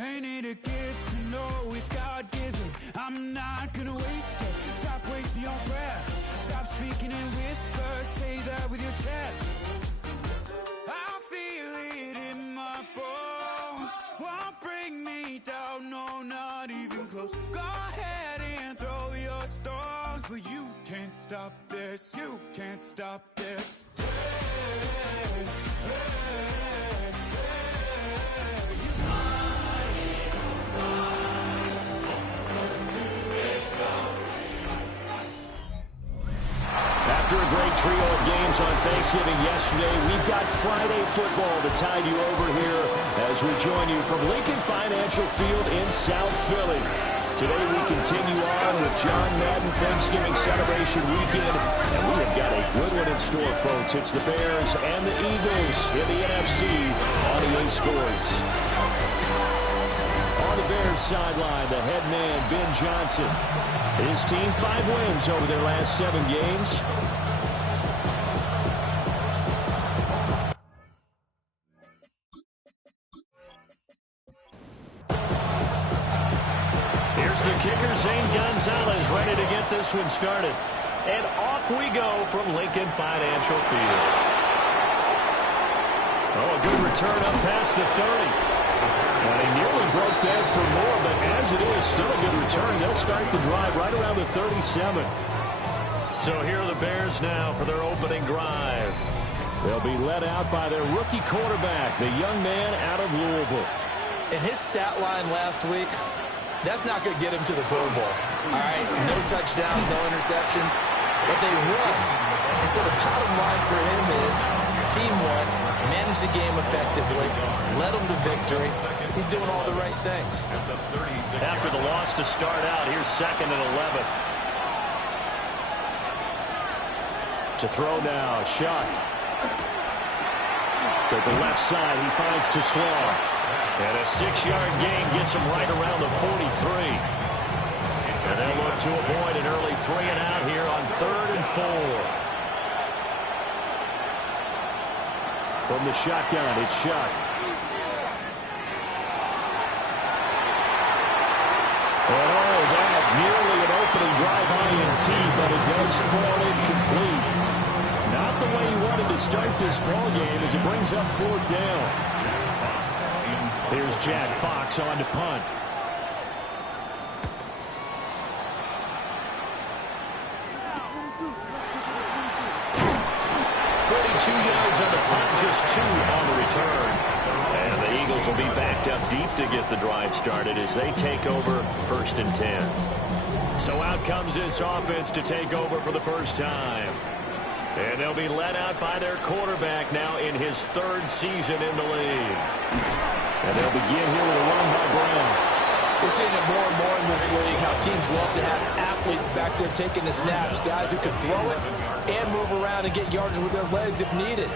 Ain't it a gift to know it's God-given? I'm not gonna waste it. Stop wasting your breath. Stop speaking in whispers. Say that with your chest. I feel it in my bones. Won't bring me down, no, not even close. Go ahead and throw your stones, but you can't stop this. You can't stop this. Hey, hey, After a great trio of games on Thanksgiving yesterday, we've got Friday football to tide you over here as we join you from Lincoln Financial Field in South Philly. Today we continue on with John Madden Thanksgiving celebration weekend, and we have got a good one in store, folks. It's the Bears and the Eagles in the NFC on EA Sports. On the Bears sideline, the head man, Ben Johnson. His team 5 wins over their last 7 games. Here's the kicker, Zane Gonzalez, ready to get this one started. And off we go from Lincoln Financial Field. Oh, a good return up past the 30. And they nearly broke that for more, but as it is, still a good return. They'll start the drive right around the 37. So here are the Bears now for their opening drive. They'll be led out by their rookie quarterback, the young man out of Louisville. And his stat line last week, that's not going to get him to the Pro Bowl. All right, no touchdowns, no interceptions, but they won. And so the bottom line for him is team won, managed the game effectively, led them to victory. He's doing all the right things. After the loss to start out, here's 2nd and 11. To throw now, Shuck. To the left side, he finds Teslaw. And a 6-yard gain gets him right around the 43. And they'll look to avoid an early 3 and out here on 3rd and 4. From the shotgun, it's Shuck. And oh, that nearly an opening drive INT, but it does fall incomplete. Not the way he wanted to start this ball game as it brings up 4th down. Here's Jack Fox on to punt. 42 yards on the punt, just 2 on the return. And the Eagles will be backed up deep to get the drive started as they take over 1st and 10. So out comes this offense to take over for the first time. And they'll be led out by their quarterback now in his 3rd season in the league. And they'll begin here with a run by Brown. We're seeing it more and more in this league, how teams love to have athletes back there taking the snaps, guys who can throw it and move around and get yardage with their legs if needed.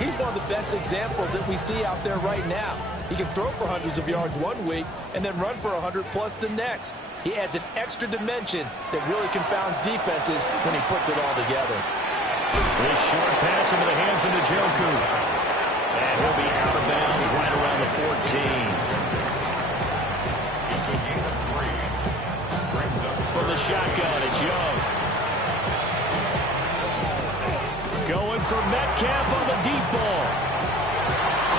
He's one of the best examples that we see out there right now. He can throw for hundreds of yards one week and then run for 100+ the next. He adds an extra dimension that really confounds defenses when he puts it all together. This short pass into the hands of Njoku. And he'll be out of bounds right around the 14. From the shotgun, it's Young. Going for Metcalf on the deep ball.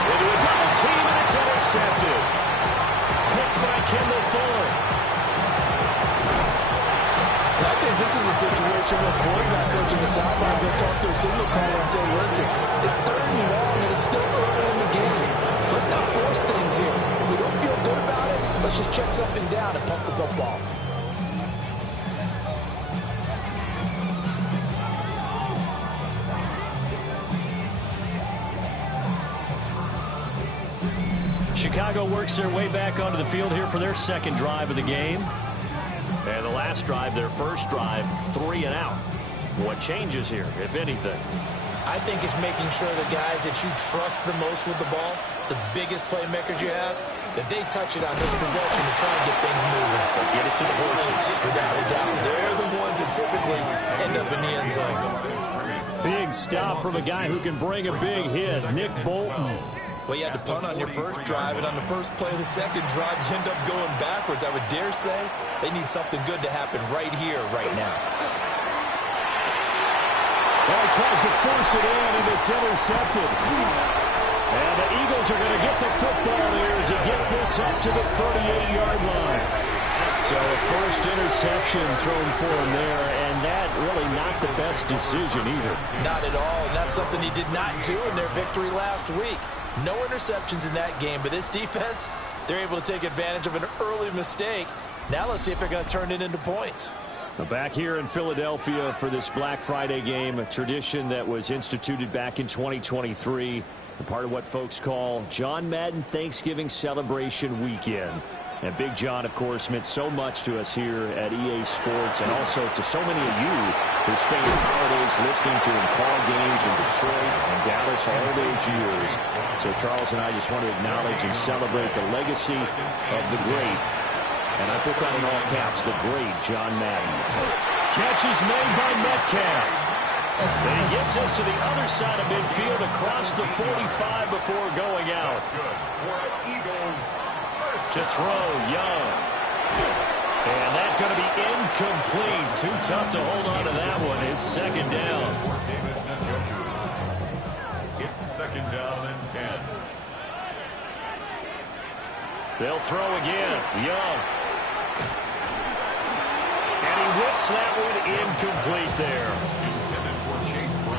Into a double team, and it's intercepted. Picked by Kendall Fuller. I think this is a situation where quarterback coach in the sidelines going to talk to a signal caller and say, listen, it's 3rd and long and it's still early in the game. Let's not force things here. If we don't feel good about it, let's just check something down and pump the football. Chicago works their way back onto the field here for their 2nd drive of the game. And the last drive, their first drive, 3 and out. What changes here, if anything? I think it's making sure the guys that you trust the most with the ball, the biggest playmakers you have, that they touch it on this possession to try and get things moving. So get it to the horses. Without a doubt. They're the ones that typically end up in the end zone. Big stop from a guy who can bring a big hit, Nick Bolton. Well, you had to punt on your first drive, and on the first play of the second drive, you end up going backwards. I would dare say they need something good to happen right here, right now. Well, he tries to force it in, and it's intercepted. And the Eagles are going to get the football here as he gets this up to the 38-yard line. So a first interception thrown for him there, and that really not the best decision either. Not at all, and that's something he did not do in their victory last week. No interceptions in that game, but this defense, they're able to take advantage of an early mistake. Now let's see if they're going to turn it into points. Back here in Philadelphia for this Black Friday game, a tradition that was instituted back in 2023, a part of what folks call John Madden Thanksgiving Celebration Weekend. And Big John, of course, meant so much to us here at EA Sports, and also to so many of you who spent your holidays listening to him call games in Detroit and Dallas all those years. So Charles and I just want to acknowledge and celebrate the legacy of the great, and I put that in all caps, the great John Madden. Catch is made by Metcalf. And he gets us to the other side of midfield across the 45 before going out. To throw, Young. And that's going to be incomplete. Too tough to hold on to that one. It's second down. It's second down and 10. They'll throw again. Young. And he whips that one incomplete there.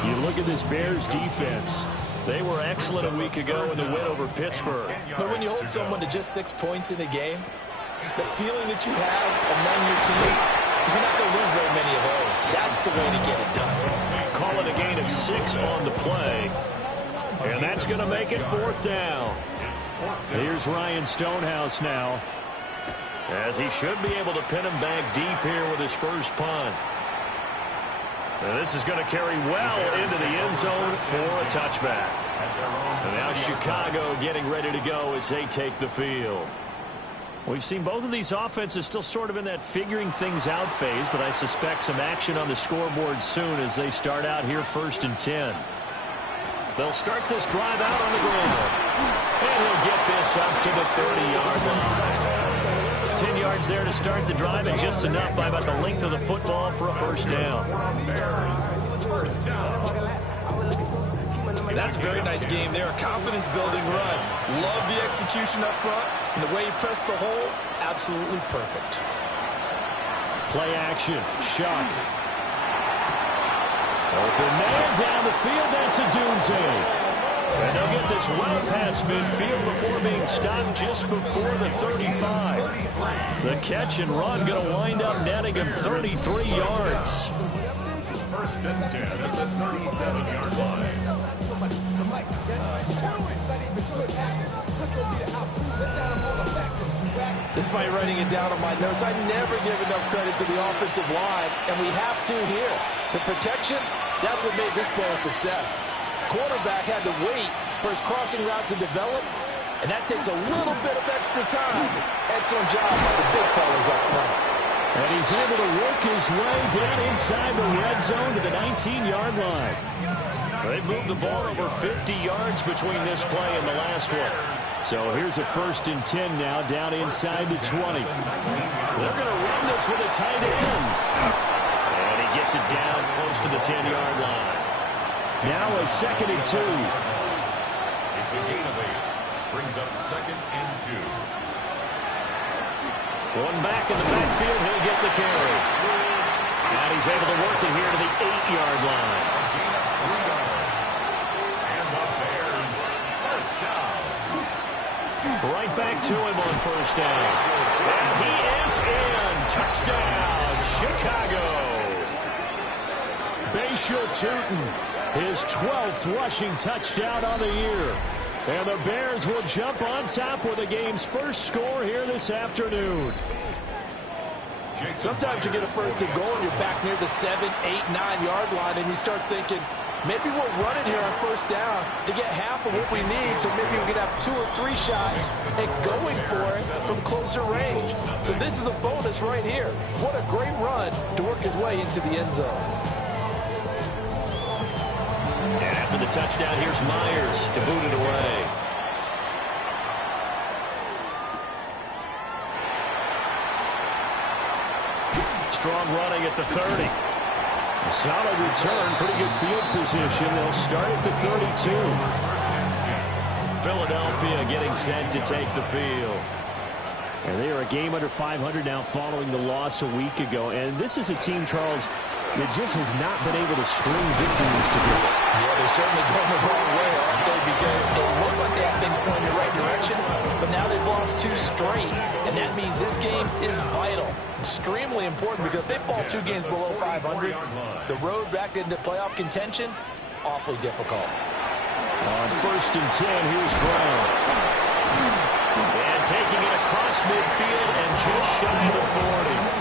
You look at this Bears defense. They were excellent a week ago in the win over Pittsburgh. But when you hold someone to just 6 points in a game, the feeling that you have among your team is you're not going to lose very many of those. That's the way to get it done. Call it a gain of 6 on the play. And that's going to make it fourth down. Here's Ryan Stonehouse now, as he should be able to pin him back deep here with his first punt. And this is going to carry well into the end zone for a touchback. And now Chicago getting ready to go as they take the field. We've seen both of these offenses still sort of in that figuring things out phase, but I suspect some action on the scoreboard soon as they start out here first and 10. They'll start this drive out on the ground. And he'll get this up to the 30-yard line. 10 yards there to start the drive, and just enough by about the length of the football for a first down. That's a very nice game there. A confidence-building run. Love the execution up front. And the way he pressed the hole, absolutely perfect. Play action. Shock. Open man down the field. That's a Dunze. And they'll get this well past midfield before being stopped just before the 35. The catch and run going to wind up netting him 33 yards. First and 10 at the 37-yard line. Despite writing it down on my notes, I never give enough credit to the offensive line, and we have to here. The protection, that's what made this play a success. Quarterback had to wait for his crossing route to develop, and that takes a little bit of extra time. Excellent job by the big fellas up front. And he's able to work his way down inside the red zone to the 19-yard line. They've moved the ball over 50 yards between this play and the last one. So here's a first and 10 now down inside the 20. They're going to run this with a tight end. And he gets it down close to the 10-yard line. Now a second and 2. It's a gain of 8. Brings up second and 2. One back in the backfield, he'll get the carry. And he's able to work it here to the 8-yard line. And the Bears first down. Right back to him on first down. And he is in. Touchdown, Chicago. Bashal Tutin, his 12th rushing touchdown on the year. And the Bears will jump on top with the game's first score here this afternoon. Sometimes you get a first and goal and you're back near the 7, 8, 9-yard line, and you start thinking, maybe we're running here on first down to get half of what we need, so maybe we can have 2 or 3 shots and going for it from closer range. So this is a bonus right here. What a great run to work his way into the end zone. And after the touchdown, here's Myers to boot it away. strong running at the 30. A solid return, pretty good field position. They'll start at the 32. Philadelphia getting set to take the field. And they are a game under 500 now following the loss a week ago. And this is a team, Charles, that just has not been able to string victories together. Yeah, they're certainly going the wrong way, aren't they? Because it looked like they had things going in the right direction, but now they've lost 2 straight. And that means this game is vital, extremely important, because if they fall 2 games below 500, the road back into playoff contention, awfully difficult. On 1st and 10, here's Brown. And taking it across midfield and just shy of the 40.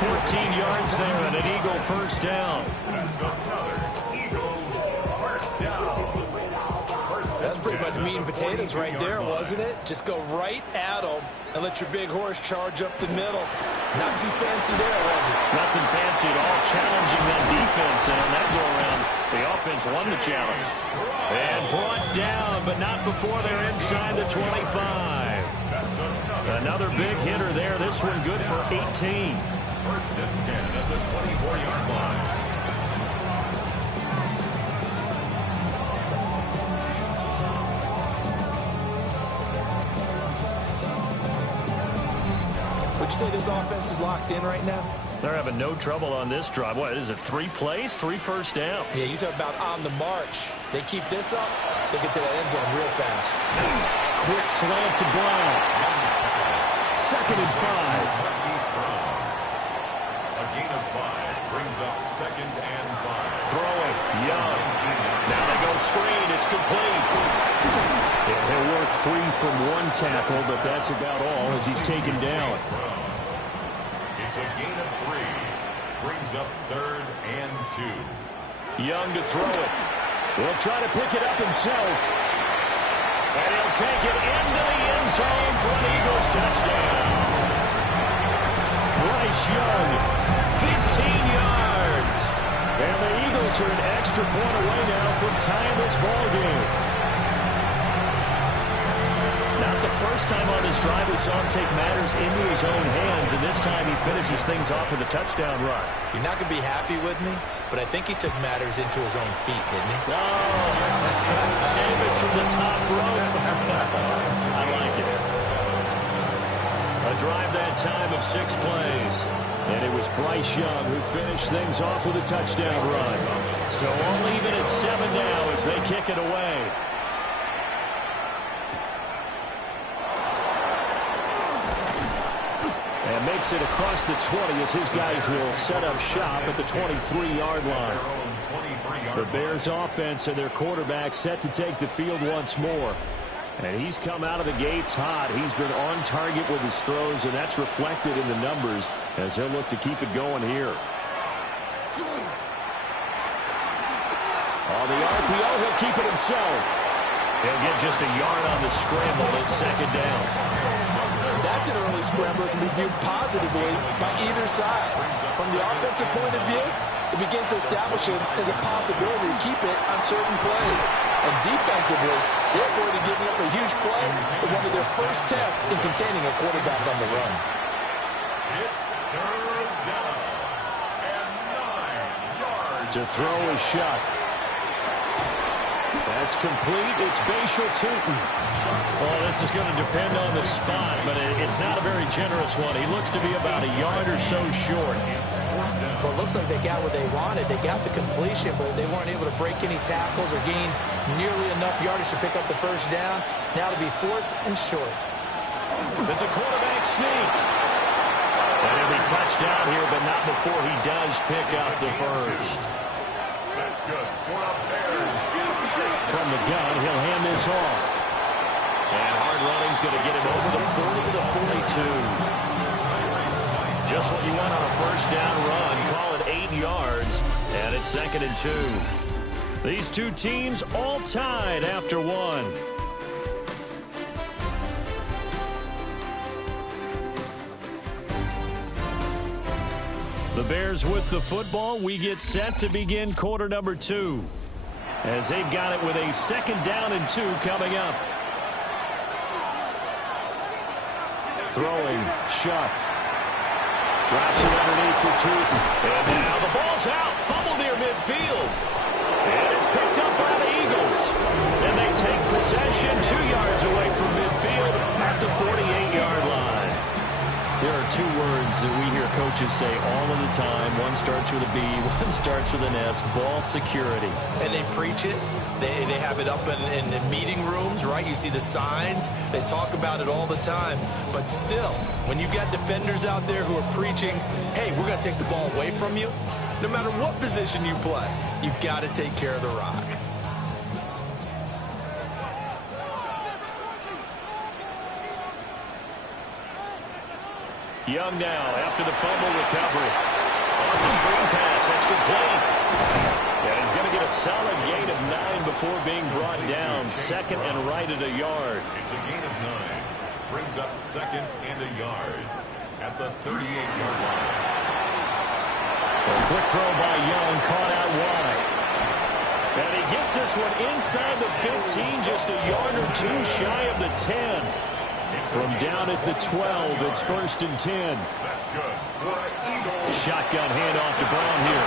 14 yards there and an Eagle first down. That's pretty much meat and potatoes right there, wasn't it? Just go right at them and let your big horse charge up the middle. Not too fancy there, was it? Nothing fancy at all, challenging that defense. And on that go-around, the offense won the challenge. And brought down, but not before they're inside the 25. Another big hitter there. This one good for 18. 1st and 10 at the 24-yard line. Would you say this offense is locked in right now? They're having no trouble on this drive. What is it, 3 plays, 3 first downs? Yeah, you talk about on the march. They keep this up, they get to that end zone real fast. Quick slant to Brown. 2nd and 5. A gain of 5 brings up 2nd and 5. Throwing, Young. Now they go screen, it's complete. Yeah, he'll work free from 1 tackle, but that's about all as he's taken down. It's a gain of 3. Brings up 3rd and 2. Young to throw it. He'll try to pick it up himself. And he'll take it into the end zone for an Eagles touchdown. Bryce Young, 15 yards. And the Eagles are an extra point away now from tying this ball game. Not the first time on this drive we saw him take matters into his own hands, and this time he finishes things off with a touchdown run. You're not going to be happy with me, but I think he took matters into his own feet, didn't he? Oh, Davis from the top rope. I like it. A drive that time of 6 plays. And it was Bryce Young who finished things off with a touchdown run. So all even at 7 now as they kick it away. And makes it across the 20 as his guys will set up shop at the 23-yard line. The Bears offense and their quarterback set to take the field once more. And he's come out of the gates hot. He's been on target with his throws, and that's reflected in the numbers as he'll look to keep it going here. On the RPO, he'll keep it himself. He'll get just a yard on the scramble at 2nd down. That's an early scrambler that can be viewed positively by either side. From the offensive point of view, it begins to establish it as a possibility to keep it on certain plays. And defensively, they're avoided giving up a huge play with one of their first tests in containing a quarterback on the run. It's 3rd down and 9 yards. To throw is Shuck. That's complete. It's Bashal Tootin. Well, this is going to depend on the spot, but it's not a very generous one. He looks to be about a yard or so short. Well, it looks like they got what they wanted. They got the completion, but they weren't able to break any tackles or gain nearly enough yardage to pick up the first down. Now to be 4th and short. It's a quarterback sneak. And he'll be touchdown here, but not before he does pick up the first. That's good. For the Bears. From the gun, he'll hand this off. And hard running's going to get him over the 40 to the 42. Just what you want on a first down run. Call it 8 yards. And it's 2nd and 2. These two teams all tied after 1. The Bears with the football. We get set to begin quarter number 2. As they've got it with a 2nd down and 2 coming up. Throwing, Shuck. Drops it underneath for two. And now the ball's out. Fumble near midfield. And it's picked up by the Eagles. And they take possession 2 yards away from midfield at the 48-yard line. There are two words that we hear coaches say all of the time. One starts with a B, one starts with an S, ball security. And they preach it. They have it up in meeting rooms, right? You see the signs. They talk about it all the time. But still, when you've got defenders out there who are preaching, hey, we're going to take the ball away from you, no matter what position you play, you've got to take care of the rock. Young now after the fumble recovery. Off the screen pass. That's complete. And he's going to get a solid gain of 9 before being brought down. Second and right at a yard. It's a gain of 9. Brings up second and a yard at the 38-yard line. A quick throw by Young, caught out wide. And he gets this one inside the 15, just a yard or two shy of the 10. From down at the 12, it's 1st and 10. That's good. Shotgun handoff to Brown here.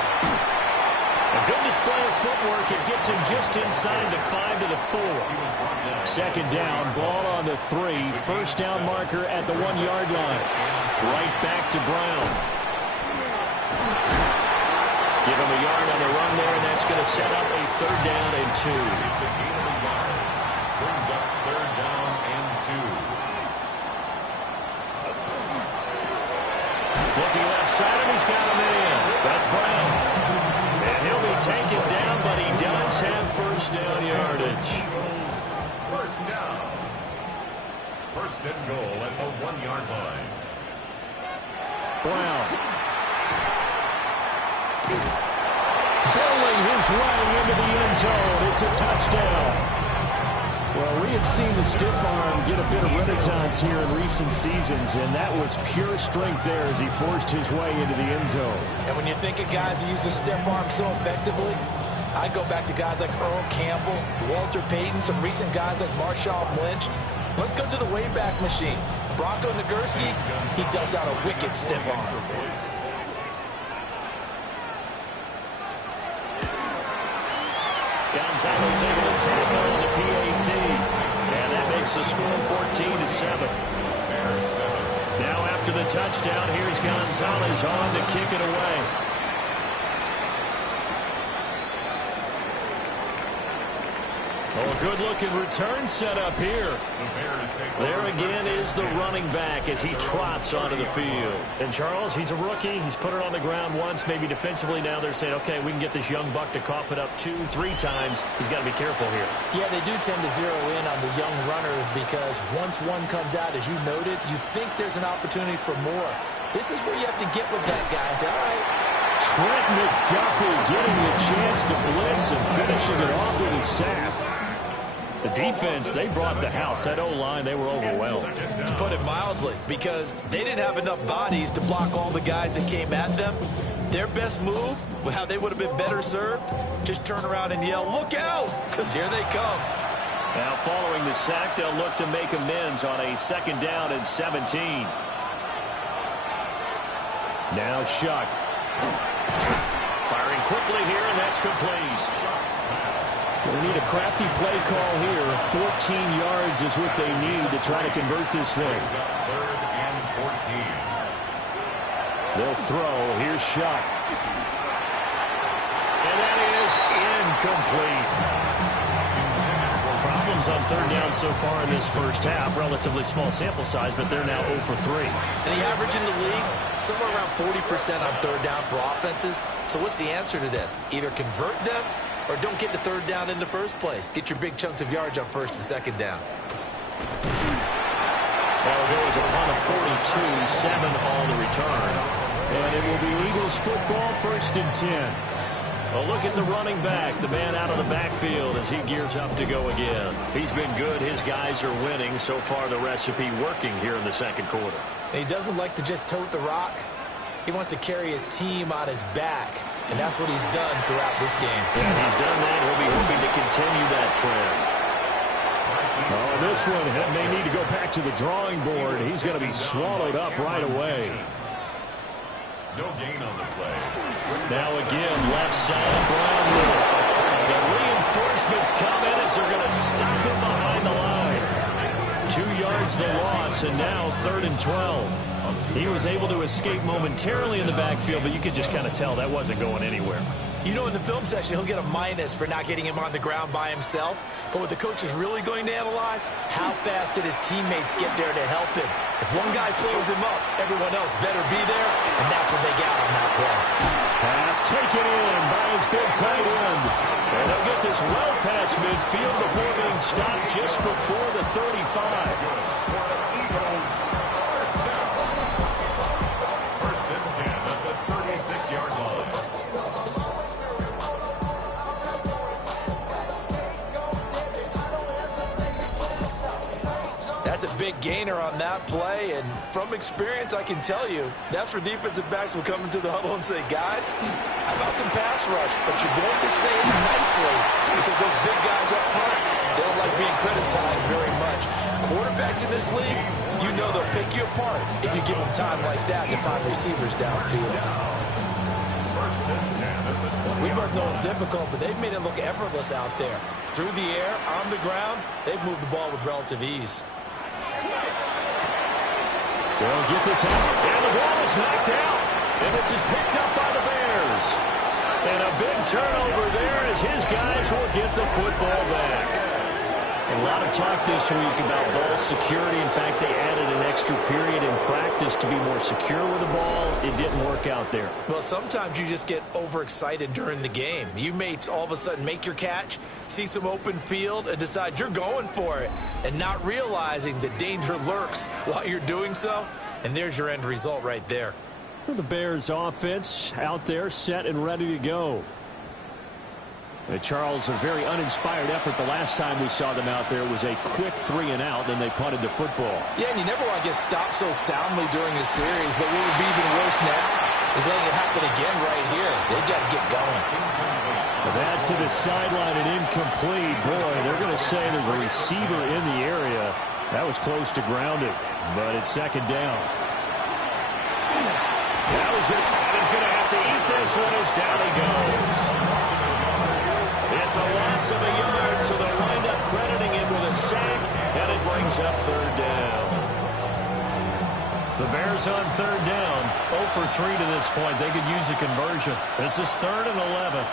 A good display of footwork. It gets him just inside the 5 to the 4. Second down, ball on the 3. First down marker at the 1-yard line. Right back to Brown. Give him a yard on the run there, and that's going to set up a 3rd down and 2. It's a gain of a yard. Brings up 3rd down and 2. Looking left side, and he's got him in. That's Brown. And he'll be taken down, but he does have first down yardage. First down. First and goal at the 1-yard line. Brown. Barreling his way into the end zone. It's a touchdown. Well, we have seen the stiff arm get a bit of renaissance here in recent seasons, and that was pure strength there as he forced his way into the end zone. And when you think of guys who use the stiff arm so effectively, I go back to guys like Earl Campbell, Walter Payton, some recent guys like Marshawn Lynch. Let's go to the Wayback Machine. Bronco Nagurski, he dealt out a wicked stiff arm. Gonzalez able to tackle on the PAT. And that makes the score 14-7. Now after the touchdown, here's Gonzalez on to kick it away. Oh, good-looking return set up here. There again is the running back as he trots onto the field. And Charles, he's a rookie. He's put it on the ground once, maybe defensively. Now they're saying, okay, we can get this young buck to cough it up 2-3 times. He's got to be careful here. Yeah, they do tend to zero in on the young runners because once one comes out, as you noted, you think there's an opportunity for more. This is where you have to get with that guy and say, all right. Trent McDuffie getting the chance to blitz and finishing it off with a sack. The defense, they brought the house. That O-line, they were overwhelmed. To put it mildly, because they didn't have enough bodies to block all the guys that came at them. Their best move, how they would have been better served, just turn around and yell, look out, because here they come. Now following the sack, they'll look to make amends on a 2nd down and 17. Now Shuck. Firing quickly here, and that's complete. We need a crafty play call here. 14 yards is what they need to try to convert this thing. 3rd and 14. They'll throw. Here's Shuck. And that is incomplete. Problems on 3rd down so far in this first half. Relatively small sample size, but they're now 0 for 3. And the average in the league, somewhere around 40% on 3rd down for offenses. So what's the answer to this? Either convert them or don't get the 3rd down in the first place. Get your big chunks of yards on 1st and 2nd down. Well, there was a punt of 42, 7 on the return. And it will be Eagles football, 1st and 10. Well, look at the running back, the man out of the backfield as he gears up to go again. He's been good. His guys are winning. So far, the recipe working here in the 2nd quarter. He doesn't like to just tote the rock. He wants to carry his team on his back. And that's what he's done throughout this game. Yeah, he's done that. He'll be hoping to continue that trend. Oh, this one may need to go back to the drawing board. He's going to be swallowed up right away. No gain on the play. Now again, left side, Brown with it. The reinforcements come in as they're going to stop him behind the line. 2 yards the loss, and now 3rd and 12. He was able to escape momentarily in the backfield, but you could just kind of tell that wasn't going anywhere. You know, in the film session, he'll get a minus for not getting him on the ground by himself. But what the coach is really going to analyze, how fast did his teammates get there to help him? If one guy slows him up, everyone else better be there, and that's what they got on that play. Pass taken in by his big tight end. And they'll get this well past midfield before being stopped just before the 35. First and 10 at the 36-yard line. That's a big gainer on that play, and from experience, I can tell you, that's where defensive backs will come into the huddle and say, guys, how about some pass rush? But you're going to say it nicely because those big guys up front, they don't like being criticized very much. Quarterbacks in this league, you know they'll pick you apart if you give them time like that to find receivers downfield. First and 10 at the 20. We both know it's difficult, but they've made it look effortless out there. Through the air, on the ground, they've moved the ball with relative ease. They'll get this out, and the ball is knocked out. And this is picked up by the Bears. And a big turnover there as his guys will get the football back. A lot of talk this week about ball security. In fact, they added an extra period in practice to be more secure with the ball. It didn't work out there. Well, sometimes you just get overexcited during the game. You may all of a sudden make your catch, see some open field, and decide you're going for it, and not realizing the danger lurks while you're doing so. And there's your end result right there. The Bears offense out there set and ready to go. Charles, a very uninspired effort the last time we saw them out there. It was a quick 3 and out, then they punted the football. Yeah, and you never want to get stopped so soundly during a series, but what would be even worse now is letting it happen again right here. They've got to get going. That to the sideline and incomplete. Boy, they're going to say there's a receiver in the area. That was close to grounding, but it's 2nd down. He's going to have to eat this one as down he goes. It's a loss of a yard, so they'll wind up crediting him with a sack, and it brings up 3rd down. The Bears on 3rd down, 0 for 3 to this point. They could use a conversion. This is 3rd and 11.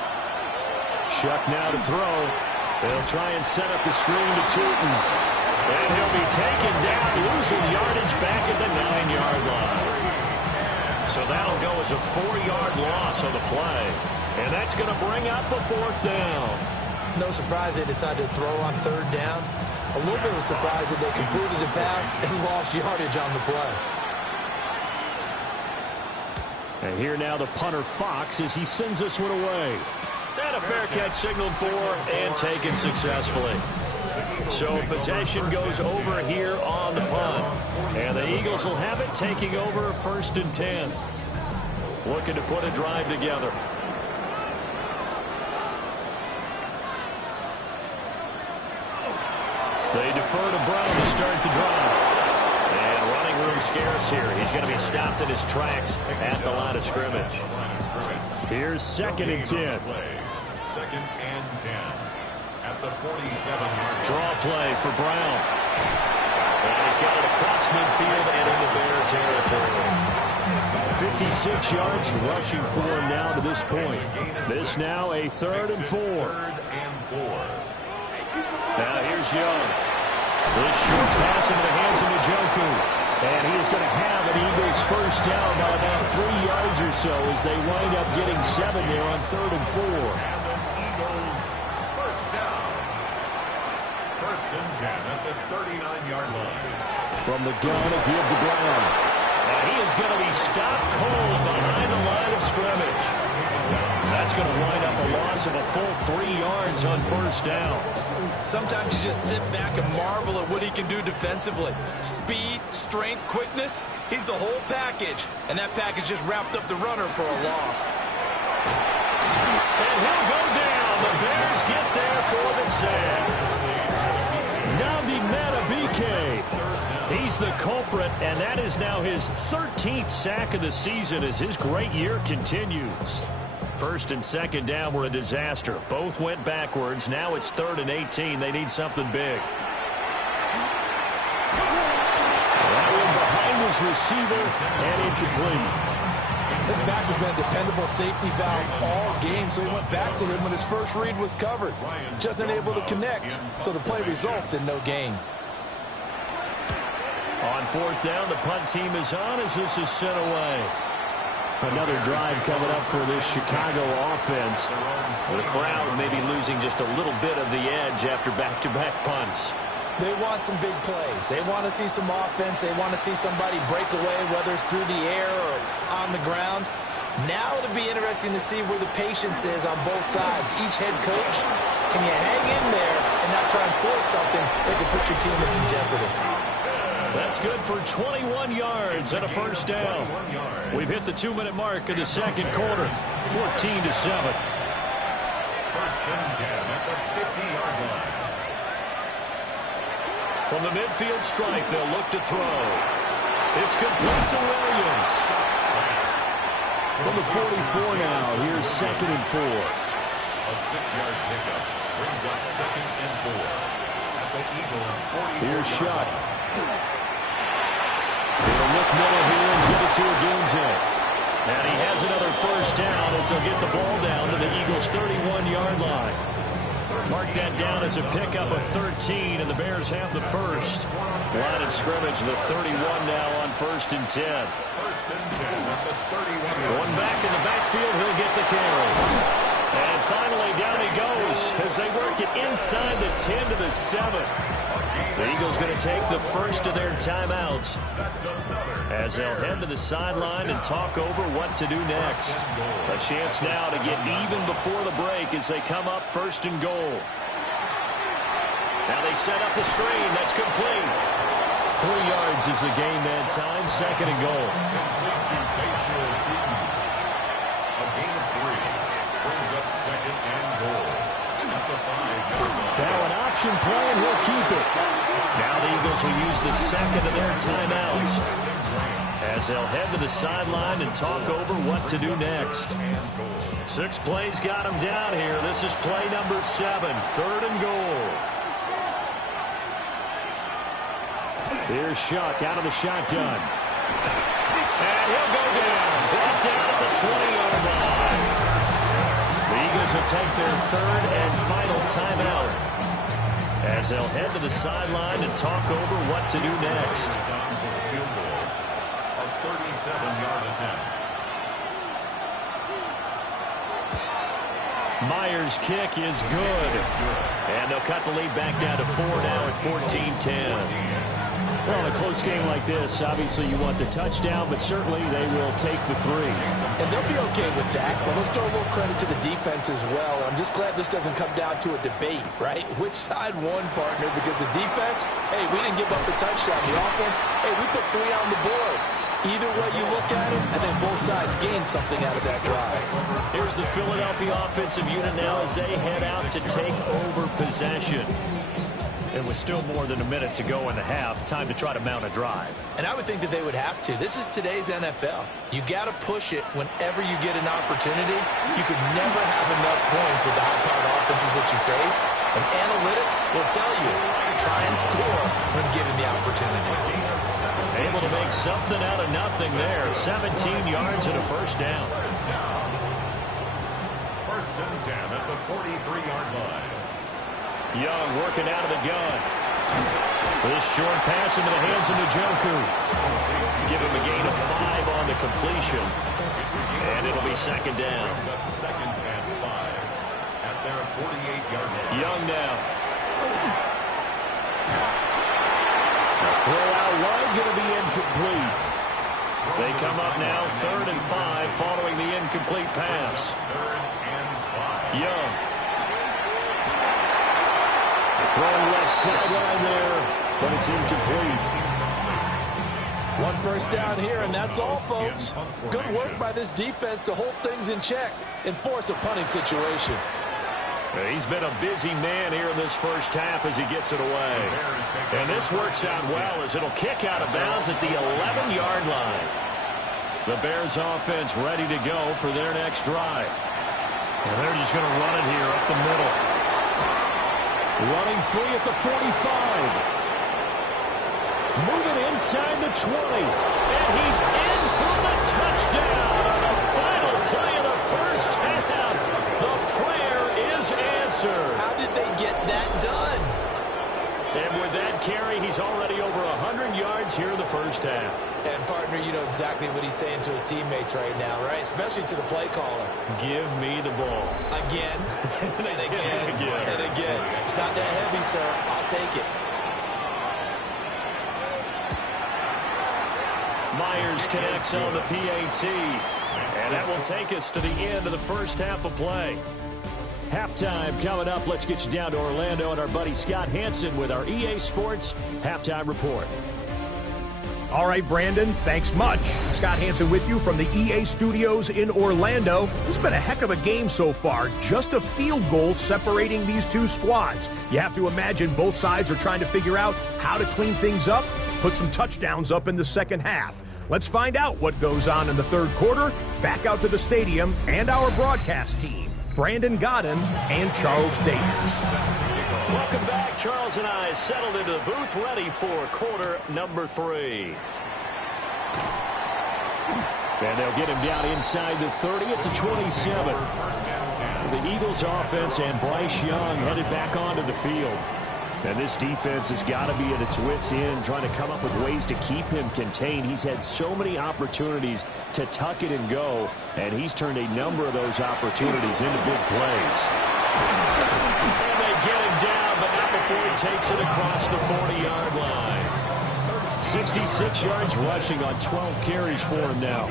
Shuck now to throw. They'll try and set up the screen to Tootin. And he'll be taken down, losing yardage back at the 9-yard line. So that'll go as a 4-yard loss on the play. And that's going to bring up a 4th down. No surprise they decided to throw on 3rd down. A little bit of a surprise that they completed the pass and lost yardage on the play. And here now the punter Fox as he sends this one away. And a fair catch signaled for and taken successfully. So possession goes over here on the punt. And the Eagles will have it taking over 1st and 10. Looking to put a drive together. They defer to Brown to start the drive. And running room scarce here. He's going to be stopped in his tracks at the line of scrimmage. Here's 2nd and 10. 2nd and 10 at the 47-yard line. Draw play for Brown. And he's got it across midfield and into Bear territory. 56 yards rushing for him now to this point. This now a 3rd and 4. 3rd and 4. Now here's Young. This short pass into the hands of Njoku. And he is going to have an Eagles 1st down by about 3 yards or so as they wind up getting 7 there on 3rd and 4. And an Eagles 1st down. 1st and 10 at the 39-yard line. From the gun, a give to Brown. And he is going to be stopped cold behind the line of scrimmage. That's going to wind up a loss of a full 3 yards on 1st down. Sometimes you just sit back and marvel at what he can do defensively. Speed, strength, quickness, he's the whole package. And that package just wrapped up the runner for a loss. And he'll go down. The Bears get there for the sack. Now the Matabike. He's the culprit, and that is now his 13th sack of the season as his great year continues. First and second down were a disaster. Both went backwards. Now it's 3rd and 18. They need something big. That one behind his receiver and incomplete. This back has been a dependable safety valve all game, so he went back to him when his first read was covered. Just unable to connect, so the play results in no gain. On 4th down, the punt team is on as this is sent away. Another drive coming up for this Chicago offense. The crowd may be losing just a little bit of the edge after back-to-back punts. They want some big plays. They want to see some offense. They want to see somebody break away, whether it's through the air or on the ground. Now it'll be interesting to see where the patience is on both sides. Each head coach, can you hang in there and not try and force something that could put your team in some jeopardy? That's good for 21 yards and a first down. We've hit the 2-minute mark of the second quarter, 14-7. First and 10 at the 50-yard line. From the midfield stripe, they'll look to throw. It's complete to Williams. From the 44 now, here's 2nd and 4. A 6-yard pickup brings up 2nd and 4 at the Eagles' 40. Here's Shuck. They'll look middle here and give it to Odunze. And he has another first down as they'll get the ball down to the Eagles' 31-yard line. Mark that down as a pickup of 13, and the Bears have the first. Line of scrimmage, the 31 now on 1st and 10. First and 10 at the 31. One back in the backfield, he'll get the carry. And finally, down he goes as they work it inside the 10 to the 7. The Eagles going to take the first of their timeouts as they'll head to the sideline and talk over what to do next. A chance now to get even before the break as they come up 1st and goal. Now they set up the screen. That's complete. 3 yards is the gain that time. 2nd and goal. A gain of 3 brings up 2nd and goal at the 5-yard line. Now an option play, and he'll keep it. Now the Eagles will use the second of their timeouts as they'll head to the sideline and talk over what to do next. 6 plays got them down here. This is play number 7, 3rd and goal. Here's Shuck out of the shotgun. And he'll go down. Brought down at the 20-yard line. The Eagles will take their 3rd and final timeout as they'll head to the sideline and talk over what to do next. A 37-yard attempt. Myers' kick is good. And they'll cut the lead back down to 4 now at 14-10. Well, in a close game like this, obviously you want the touchdown, but certainly they will take the 3. And they'll be okay with that. But let's throw a little credit to the defense as well. I'm just glad this doesn't come down to a debate, right? Which side won, partner? Because the defense, hey, we didn't give up a touchdown. The offense, hey, we put 3 on the board. Either way you look at it, I think both sides gained something out of that drive. Here's the Philadelphia offensive unit now as they head out to take over possession. It was still more than a minute to go in the half. Time to try to mount a drive. And I would think that they would have to. This is today's NFL. You got to push it whenever you get an opportunity. You could never have enough points with the high-powered offenses that you face. And analytics will tell you, try and score when given the opportunity. Able to make something out of nothing there. 17 yards and a first down. First and 10 at the 43-yard line. Young working out of the gun. This short pass into the hands of Njoku. Give him a gain of 5 on the completion. And it'll be 2nd down. Second and 5 at their 48-yard line. Young now. The throw out wide going to be incomplete. They come up now 3rd and 5 following the incomplete pass. 3rd and 5. Young. Throwing left sideline there, but it's incomplete. 1 first down here, and that's all, folks. Good work by this defense to hold things in check and force a punting situation. He's been a busy man here in this first half as he gets it away. And this works out well as it'll kick out of bounds at the 11-yard line. The Bears offense ready to go for their next drive. And they're just going to run it here up the middle. Running free at the 45. Moving inside the 20. And he's in for the touchdown on the final play of the first half. The prayer is answered. How did they get that done? And with that carry, he's already over 100 yards here in the first half. And, partner, you know exactly what he's saying to his teammates right now, right? Especially to the play caller. Give me the ball. Again, and again, and again. It's not that heavy, sir. I'll take it. Myers connects on the PAT. And that will take us to the end of the first half of play. Halftime coming up. Let's get you down to Orlando and our buddy Scott Hansen with our EA Sports Halftime Report. All right, Brandon, thanks much. Scott Hansen with you from the EA Studios in Orlando. This has been a heck of a game so far. Just a field goal separating these two squads. You have to imagine both sides are trying to figure out how to clean things up, put some touchdowns up in the second half. Let's find out what goes on in the third quarter. Back out to the stadium and our broadcast team, Brandon Godden and Charles Davis. Welcome back. Charles and I settled into the booth ready for quarter number 3. And they'll get him down inside the 30 at the 27. The Eagles offense and Bryce Young headed back onto the field. And this defense has got to be at its wits' end, trying to come up with ways to keep him contained. He's had so many opportunities to tuck it and go, and he's turned a number of those opportunities into big plays. And they get him down, but not before he takes it across the 40-yard line. 66 yards rushing on 12 carries for him now.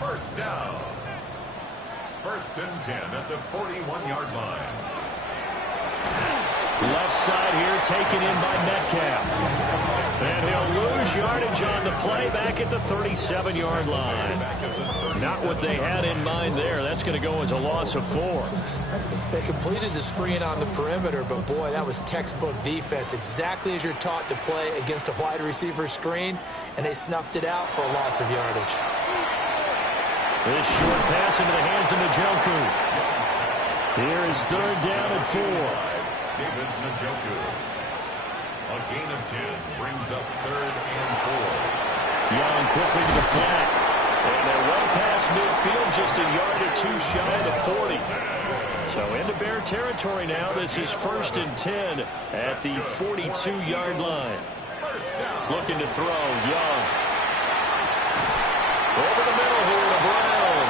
First down. First and 10 at the 41-yard line. Left side here taken in by Metcalf. And he'll lose yardage on the play back at the 37-yard line. Not what they had in mind there. That's going to go as a loss of 4. They completed the screen on the perimeter, but boy, that was textbook defense. Exactly as you're taught to play against a wide receiver screen, and they snuffed it out for a loss of yardage. This short pass into the hands of Njoku. Here is third down and 4. David Njoku. A gain of 10 brings up third and 4. Young quickly to the flat. And they're well past midfield, just a yard or two shy of the 40. So into Bear territory now. This is first and 10 at the 42-yard line. Looking to throw, Young. Over the middle here to Brown.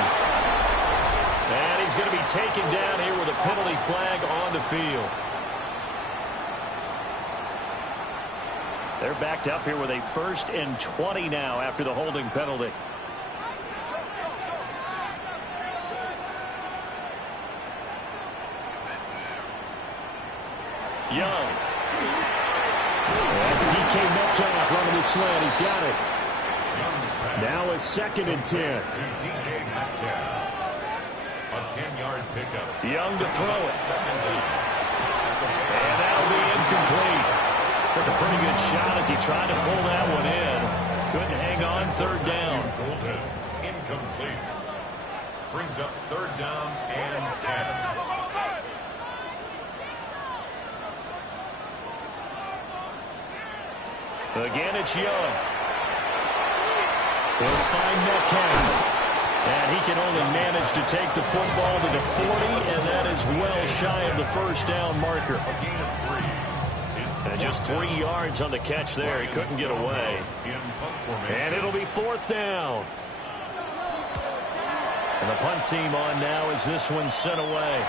And he's going to be taken down here with a penalty flag on the field. They're backed up here with a first and 20 now after the holding penalty. Young. That's DK Metcalf running the slant. He's got it. Now it's second and 10. DK Metcalf. A 10-yard pickup. Young to throw it. And that'll be incomplete. Took a pretty good shot as he tried to pull that one in. Couldn't hang on, third down. Incomplete. Brings up third down and 10. Again, it's Young. He'll find Metcalf. And he can only manage to take the football to the 40, and that is well shy of the first down marker. And just 3 yards on the catch there. He couldn't get away. And it'll be fourth down. And the punt team on now as this one's sent away.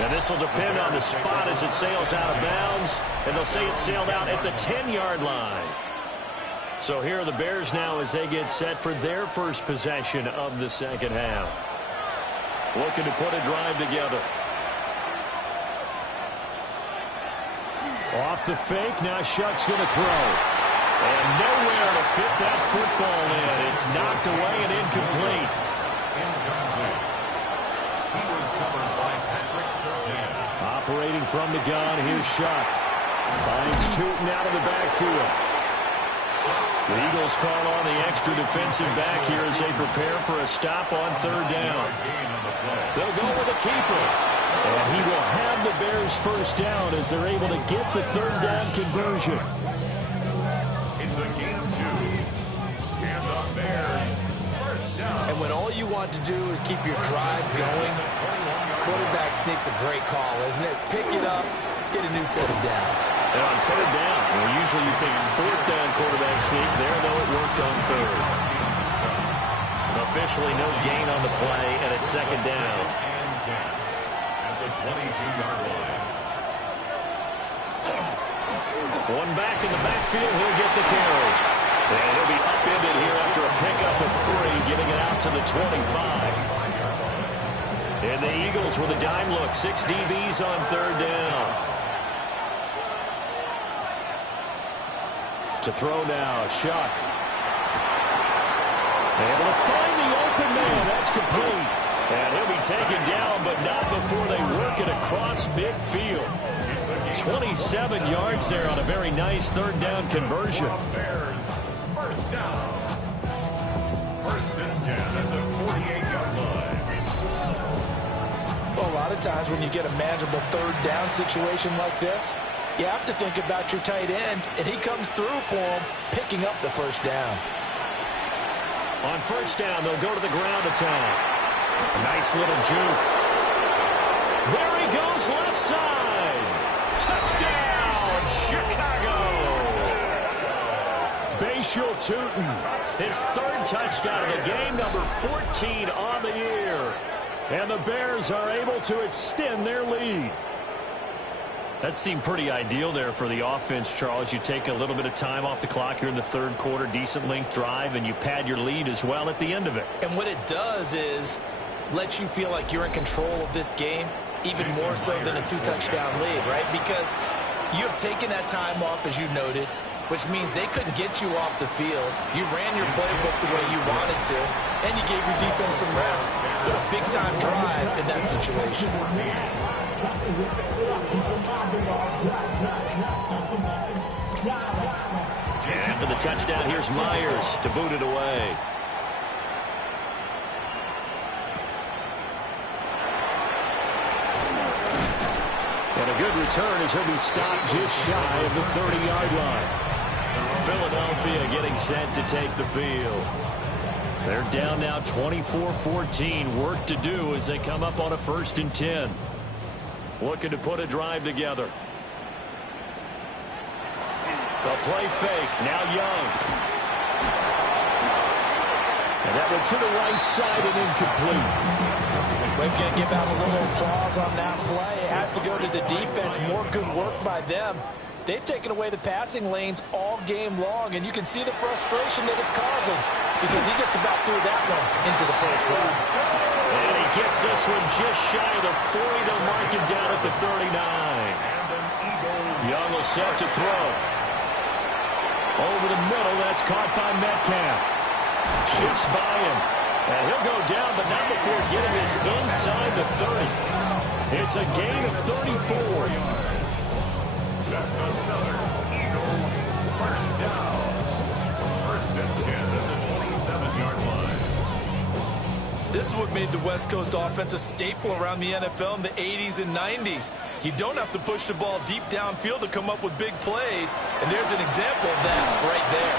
And this will depend on the spot as it sails out of bounds. And they'll say it sailed out at the 10-yard line. So here are the Bears now as they get set for their first possession of the second half. Looking to put a drive together. Off the fake, now Shuck's going to throw. And nowhere to fit that football in. It's knocked away and incomplete. He was covered by Patrick Surtain. from the gun. Here's Shuck. Finds Tootin out of the backfield. The Eagles call on the extra defensive back here as they prepare for a stop on third down. They'll go with a keeper. And he will have the Bears first down as they're able to get the third down conversion. It's a gain of 2. And the Bears first down. And when all you want to do is keep your drive going, quarterback sneak's a great call, isn't it? Pick it up, get a new set of downs. And on third down, well, usually you think fourth down quarterback sneak. There, though, it worked on third. Officially no gain on the play, and it's second down. At the 22-yard line. One back in the backfield, he'll get the carry. And he'll be upended here after a pickup of 3, getting it out to the 25. And the Eagles with a dime look, 6 DBs on third down. To throw now, Shuck. Able to find the open man. That's complete. And he'll be taken down, but not before they work it across midfield. 27 yards there on a very nice third down conversion. Bears first down. First and 10 at the 48-yard line. Well, a lot of times when you get a manageable third down situation like this, you have to think about your tight end, and he comes through for him, picking up the first down. On first down, they'll go to the ground attack. A nice little juke. There he goes, left side. Touchdown, Chicago. Bashal Tootin, his third touchdown of the game, number 14 on the year. And the Bears are able to extend their lead. That seemed pretty ideal there for the offense, Charles. You take a little bit of time off the clock here in the third quarter, decent length drive, and you pad your lead as well at the end of it. And what it does is let you feel like you're in control of this game, even more so than a 2-touchdown lead, right? Because you have taken that time off, as you noted, which means they couldn't get you off the field. You ran your playbook the way you wanted to, and you gave your defense some rest. What a big-time drive in that situation. After the touchdown, here's Myers to boot it away. And a good return as he'll be stopped just shy of the 30-yard line. Philadelphia getting set to take the field. They're down now 24-14. Work to do as they come up on a 1st and 10. Looking to put a drive together. The play fake. Now Young. And that one to the right side and incomplete. We're going to give out a little applause on that play. It has to go to the defense. More good work by them. They've taken away the passing lanes all game long, and you can see the frustration that it's causing because he just about threw that one into the first round. And he gets this one just shy of the 40. They'll mark him down at the 39. Young will set to throw. Over the middle, that's caught by Metcalf. Shifts by him. And he'll go down, but not before getting this inside the 30. It's a gain of 34. That's another Eagles first down. First and 10 at the 27-yard line. This is what made the West Coast offense a staple around the NFL in the 80s and 90s. You don't have to push the ball deep downfield to come up with big plays, and there's an example of that right there.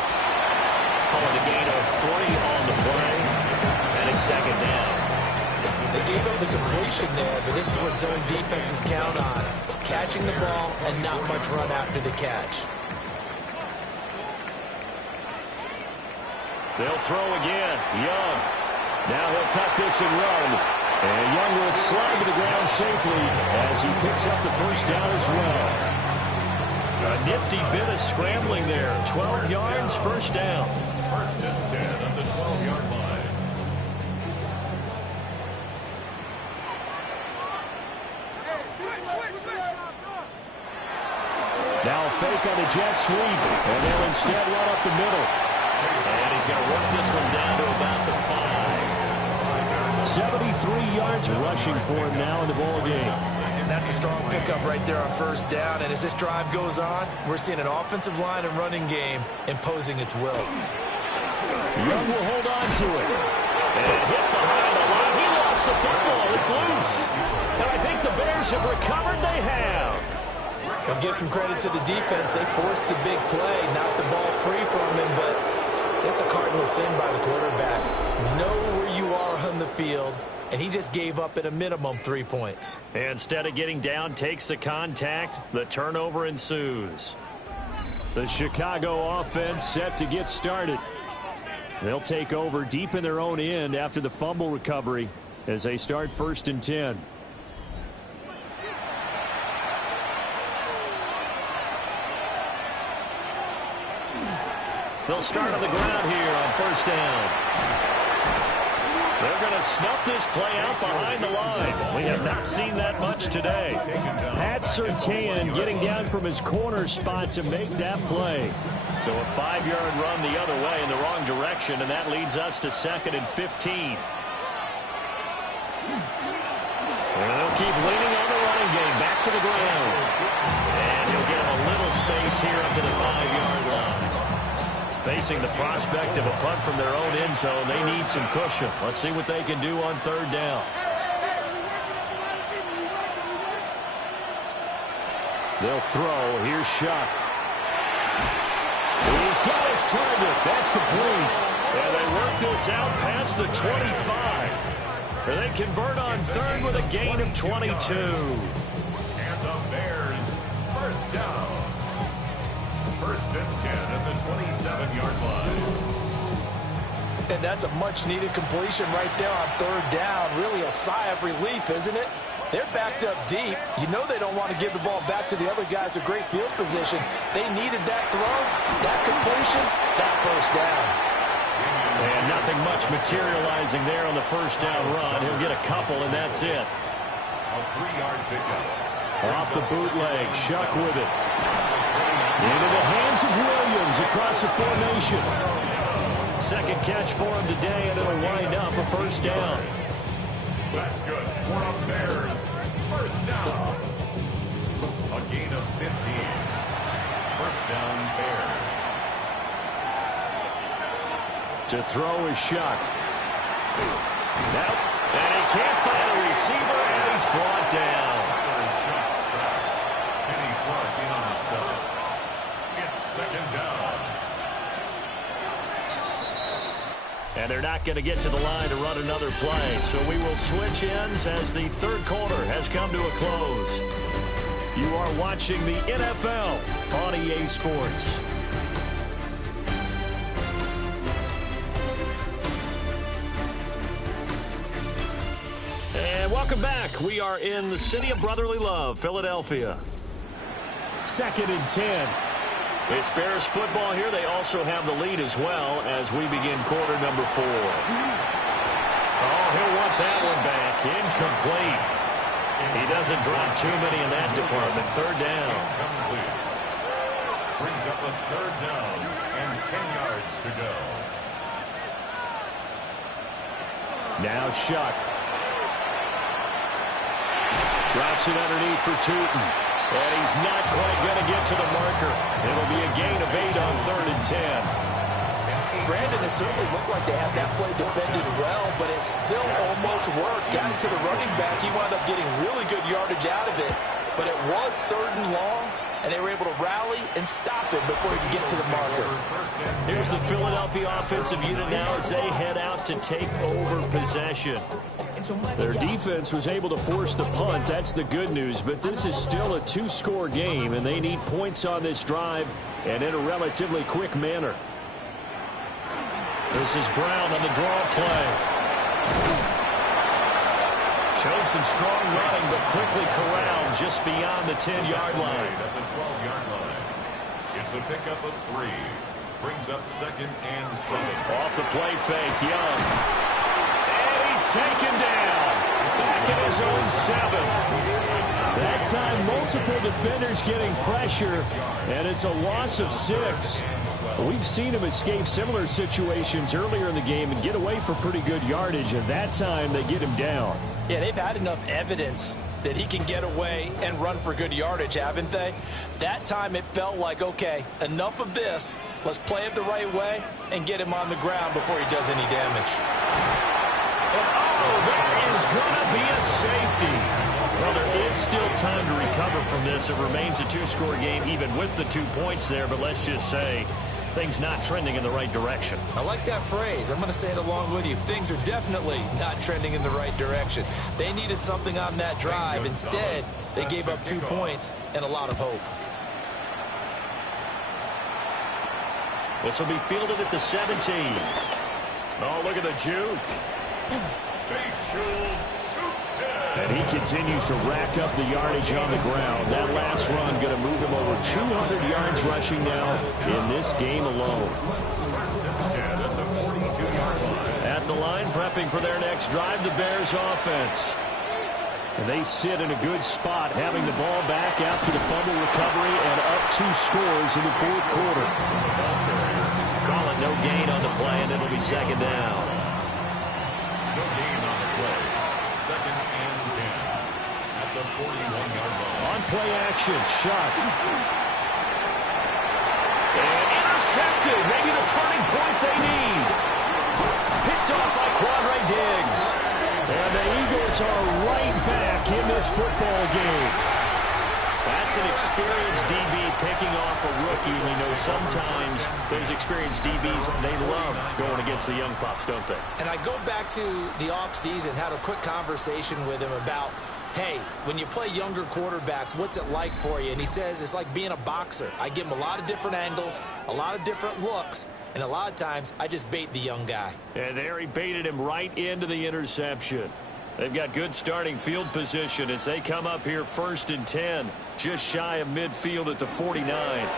Calling a gain of 3 on the play, and it's second down. They gave up the completion there, but this is what zone defenses count on, catching the ball and not much run after the catch. They'll throw again. Young. Now he'll tuck this and run. And Young will slide to the ground safely as he picks up the first down as well. A nifty bit of scrambling there. 12 yards, first down. First and 10 at the 12-yard line. Now a fake on the jet sweep. And they'll instead run up the middle. And he's going to work this one down to about the 5. 73 yards rushing for him now in the ball game. That's a strong pickup right there on first down. And as this drive goes on, we're seeing an offensive line and running game imposing its will. Young will hold on to it. And hit behind the line. He lost the football. It's loose. And I think the Bears have recovered. They have. I'll give some credit to the defense. They forced the big play, knocked the ball free from him, but it's a cardinal sin by the quarterback. Know where you are on the field, and he just gave up at a minimum 3 points. Instead of getting down, takes the contact. The turnover ensues. The Chicago offense set to get started. They'll take over deep in their own end after the fumble recovery as they start 1st and 10. They'll start on the ground here on 1st down. They're going to snuff this play out behind the line. We have not seen that much today. Pat Surtain getting down from his corner spot to make that play. So a 5-yard run the other way in the wrong direction, and that leads us to 2nd and 15. And they'll keep leaning on the running game. Back to the ground. And he'll get a little space here up to the 5-yard line. Facing the prospect of a punt from their own end zone, they need some cushion. Let's see what they can do on 3rd down. They'll throw. Here's Shuck. He's got his target. That's complete. And they work this out past the 25. And they convert on 3rd with a gain of 22. And the Bears, 1st down. 1st and 10 at the 27-yard line. And that's a much-needed completion right there on 3rd down. Really a sigh of relief, isn't it? They're backed up deep. You know they don't want to give the ball back to the other guys in great field position. They needed that throw, that completion, that 1st down. And nothing much materializing there on the 1st down run. He'll get a couple, and that's it. A 3-yard pickup. Off the bootleg, Shuck with it. Into the hands of Williams across the formation. 2nd catch for him today, and it'll wind up a 1st down. That's good for the Bears. 1st down. A gain of 15. 1st down, Bears. To throw is Shuck. Nope. And he can't find a receiver, and he's brought down. Kenny Clark in on the stop. It's 2nd down. And they're not going to get to the line to run another play. So we will switch ends as the 3rd quarter has come to a close. You are watching the NFL on EA Sports. And welcome back. We are in the city of brotherly love, Philadelphia. 2nd and 10. It's Bears football here. They also have the lead as well as we begin quarter number 4. Oh, he'll want that one back. Incomplete. He doesn't drop too many in that department. 3rd down. Brings up a 3rd down and 10 yards to go. Now Shuck. Drops it underneath for Tootin. And he's not quite going to get to the marker. It'll be a gain of 8 on 3rd and 10. Brandon, it certainly looked like they had that play defended well, but it still almost worked. Got it to the running back. He wound up getting really good yardage out of it, but it was 3rd and long, and they were able to rally and stop it before he could get to the marker. Here's the Philadelphia offensive unit now as they head out to take over possession. Their defense was able to force the punt. That's the good news, but this is still a 2-score game, and they need points on this drive and in a relatively quick manner. This is Brown on the draw play. Showed some strong running, but quickly corralled just beyond the 10-yard line. At the 12-yard line. It's a pickup of 3. Brings up 2nd and 7. Off the play fake, Young. And he's taken down. Back in his own 7. That time, multiple defenders getting pressure, and it's a loss of 6. We've seen him escape similar situations earlier in the game and get away for pretty good yardage, and that time they get him down. Yeah, they've had enough evidence that he can get away and run for good yardage, haven't they? That time it felt like, okay, enough of this. Let's play it the right way and get him on the ground before he does any damage. And there is going to be a safety. Well, there is still time to recover from this. It remains a 2-score game even with the 2 points there, but let's just say things not trending in the right direction. I like that phrase. I'm going to say it along with you. Things are definitely not trending in the right direction. They needed something on that drive. Instead, they gave up 2 points and a lot of hope. This will be fielded at the 17. Oh, look at the juke. And he continues to rack up the yardage on the ground. That last run going to move him over 200 yards rushing now in this game alone. At the line, prepping for their next drive, the Bears offense. And they sit in a good spot, having the ball back after the fumble recovery and up 2 scores in the 4th quarter. Call it no gain on the play, and it'll be 2nd down. No gain on the play. 2nd and 10 at the 41-yard line. On play action, shot. And intercepted. Maybe the turning point they need. Picked off by Quadre Diggs. And the Eagles are right back in this football game. That's an experienced DB picking off a rookie. You know, sometimes those experienced DBs, they love going against the young pups, don't they? And I go back to the offseason, had a quick conversation with him about, hey, when you play younger quarterbacks, what's it like for you? And he says it's like being a boxer. I give him a lot of different angles, a lot of different looks, and a lot of times I just bait the young guy. And there he baited him right into the interception. They've got good starting field position as they come up here 1st and 10, just shy of midfield at the 49. They'll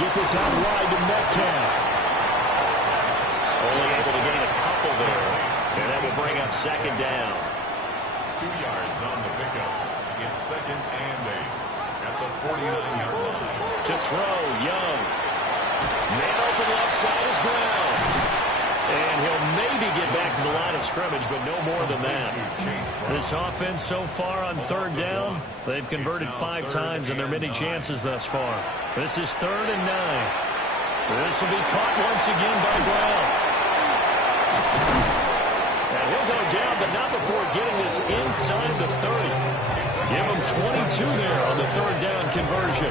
get this out wide to Metcalf. Only able to gain a couple there, and that will bring up 2nd down. 2 yards on the pickup. It's 2nd and 8 at the 49-yard line. To throw, Young. Man open left side is Brown. And he'll maybe get back to the line of scrimmage, but no more than that. This offense so far on 3rd down, they've converted 5 times in their many chances thus far. This is 3rd and 9. This will be caught once again by Brown. And he'll go down, but not before getting this inside the 30. Give him 22 there on the 3rd down conversion.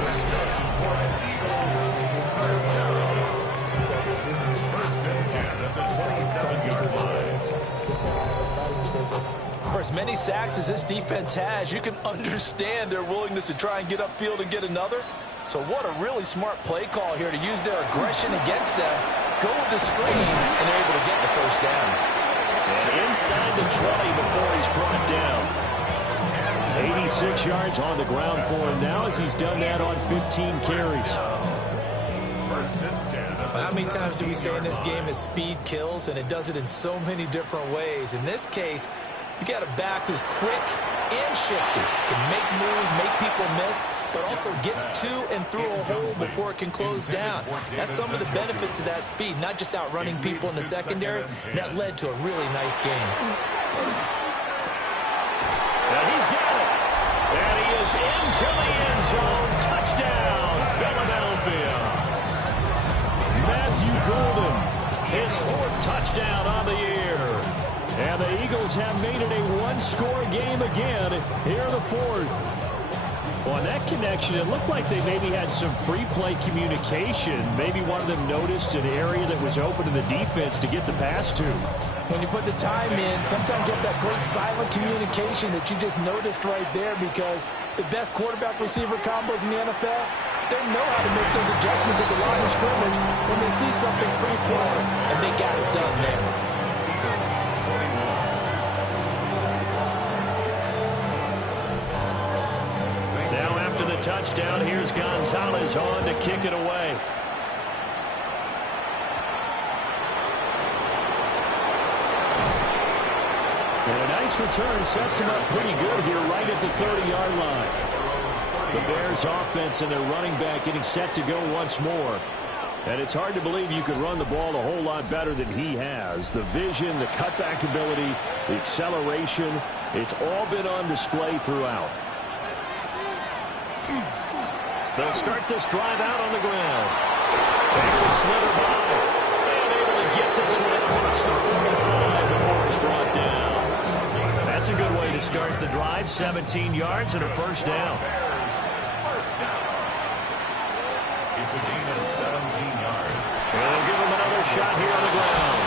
For as many sacks as this defense has, you can understand their willingness to try and get upfield and get another. So what a really smart play call here to use their aggression against them, go with the screen, and they're able to get the 1st down. And inside the 20 before he's brought down. 86 yards on the ground for him now as he's done that on 15 carries. How many times do we say in this game that speed kills, and it does it in so many different ways? In this case, you got a back who's quick and shifty, can make moves, make people miss, but also gets to and through a hole before it can close down. That's some of the benefits of that speed, not just outrunning people in the secondary. That led to a really nice game. And he's got it. And he is into the end zone. Touchdown, Philadelphia. Matthew Golden, his 4th touchdown on the year. And the Eagles have made it a 1-score game again here in the 4th. Well, on that connection, it looked like they maybe had some pre-play communication. Maybe one of them noticed an area that was open to the defense to get the pass to. When you put the time in, sometimes you have that great silent communication that you just noticed right there, because the best quarterback-receiver combos in the NFL, they know how to make those adjustments at the line of scrimmage when they see something pre-play, and they got it done there. Now after the touchdown, here's Gonzalez on to kick it away. And a nice this return sets them up pretty good here right at the 30-yard line. The Bears offense and their running back getting set to go once more. And it's hard to believe you could run the ball a whole lot better than he has. The vision, the cutback ability, the acceleration, it's all been on display throughout. They'll start this drive out on the ground. Able to slither by. And able to get this one across the 45 before it's brought down. That's a good way to start the drive. 17 yards and a first down. First down. It's a gain of 17 yards. And they'll give him another shot here on the ground.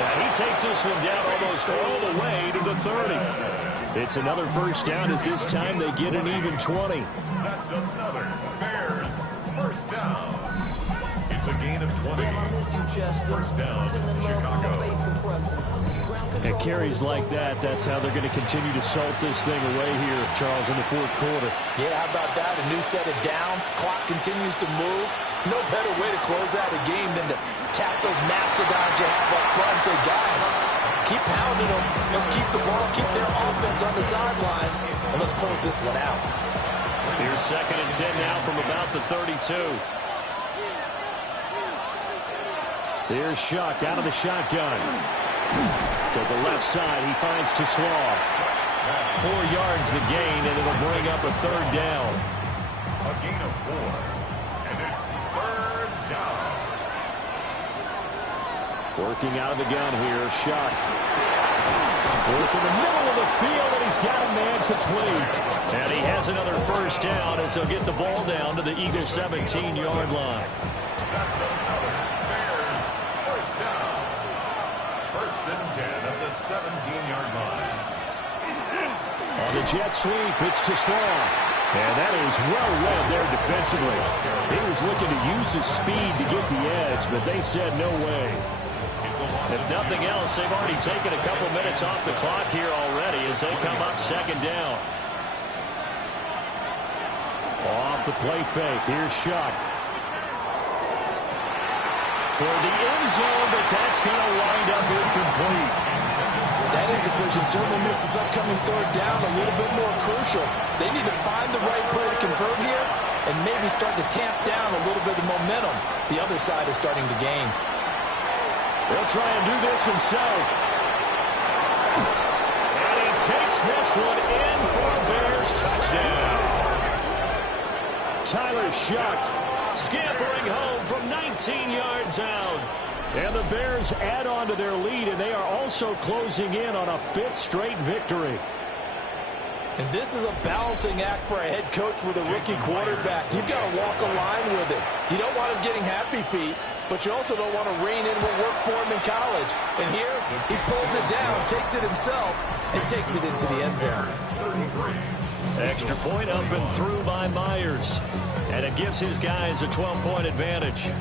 Now he takes this one down almost all the way to the 30. It's another first down as this time they get an even 20. That's another Bears first down. It's a gain of 20. First down, Chicago. And carries like that, that's how they're going to continue to salt this thing away here, Charles, in the fourth quarter. Yeah, how about that? A new set of downs. Clock continues to move. No better way to close out a game than to tap those mastodons you have up front and say, guys, keep pounding them. Let's keep the ball, keep their offense on the sidelines, and let's close this one out. Here's 2nd and 10 now from about the 32. Here's Shuck out of the shotgun. To the left side, he finds Slaw. 4 yards the gain, and it'll bring up a third down. A gain of 4. And it's third down. Working out of the gun here, Shuck. Work in the middle of the field, and he's got a man complete. And he has another first down as he'll get the ball down to the Eagles' 17-yard line. That's another Bears first down. First and 10 at the 17-yard line. On the jet sweep, it's Slaw. And that is well read there defensively. He was looking to use his speed to get the edge, but they said no way. If nothing else, they've already taken a couple minutes off the clock here already as they come up second down. Off the play fake, here's Shuck. Toward the end zone, but that's going to wind up incomplete. That incompletion certainly makes this upcoming third down a little bit more crucial. They need to find the right play to convert here and maybe start to tamp down a little bit of momentum the other side is starting to gain. He'll try and do this himself. And he takes this one in for a Bears touchdown. Tyler Shuck scampering home from 19 yards out. And the Bears add on to their lead, and they are also closing in on a 5th straight victory. And this is a balancing act for a head coach with a rookie quarterback. You've got to walk a line with it. You don't want him getting happy feet, but you also don't want to rein in what worked for him in college. And here, he pulls it down, takes it himself, and takes it into the end zone. Extra point up and through by Myers. And it gives his guys a 12-point advantage.